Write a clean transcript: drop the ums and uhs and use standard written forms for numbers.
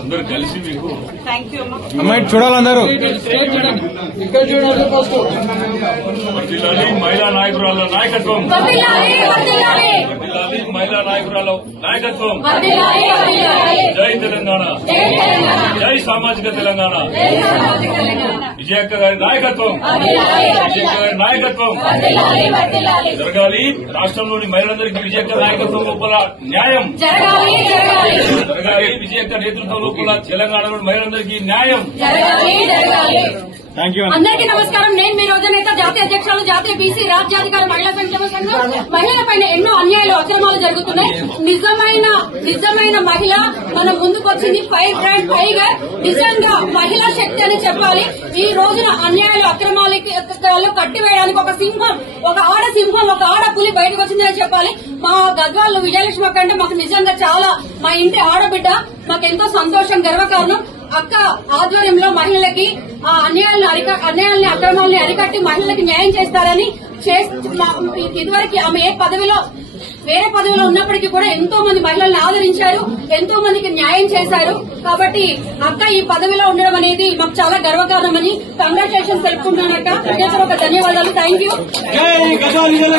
అందరూ కలిసి మీకు అమ్మాయి చూడాలన్నారు. వర్ధిల్లాలి మహిళా నాయకురాల నాయకత్వం, వర్ధిల్లాలి మహిళా నాయకురాల నాయకత్వం. జై తెలంగాణ, జై సామాజిక తెలంగాణ. విజయక్క గారి నాయకత్వం, విజయక్క గారి నాయకత్వం జరగాలి. రాష్ట్రంలోని మహిళలందరికీ విజయక్క నాయకత్వం లోపల న్యాయం జరగాలి. విజయక్క నేతృత్వం లోపల తెలంగాణలోని మహిళలందరికీ న్యాయం. అందరికీ నమస్కారం. నేను మీ రోజు నేత, జాతీయ అధ్యక్షులు, జాతీయ బీసీ రాజ్యాధికార మహిళా సంక్షేమ సంఘం. మహిళలపైన ఎన్నో అన్యాయాలు, అక్రమాలు జరుగుతున్నాయి. నిజమైన మహిళ మనం ముందుకొచ్చింది 5 grand టైగర్. నిజంగా మహిళా శక్తి అని చెప్పాలి. ఈ రోజున అన్యాయాలు, అక్రమాలు కట్టివేయడానికి ఒక సింహం, ఒక ఆడ సింహం, ఒక ఆడ పులి బయటకు వచ్చిందని చెప్పాలి. మా గద్వాళ్ళు విజయలక్ష్మి అక్క అంటే మాకు నిజంగా చాలా, మా ఇంటి ఆడబిడ్డ, మాకెంతో సంతోషం, గర్వకారణం. అక్క ఆధ్వర్యంలో మహిళలకి ఆ అన్యాయాలని అక్రమాలని అరికట్టి మహిళలకి న్యాయం చేస్తారని ఇదివరకు ఆమె వేరే పదవిలో ఉన్నప్పటికీ కూడా ఎంతో మంది మహిళల్ని ఆదరించారు, ఎంతో మందికి న్యాయం చేశారు. కాబట్టి అక్క ఈ పదవిలో ఉండడం అనేది మాకు చాలా గర్వకారణమని కంగ్రాచులేషన్స్ తెలుపుకుంటున్నాను. అక్క ధన్యవాదాలు. Thank you.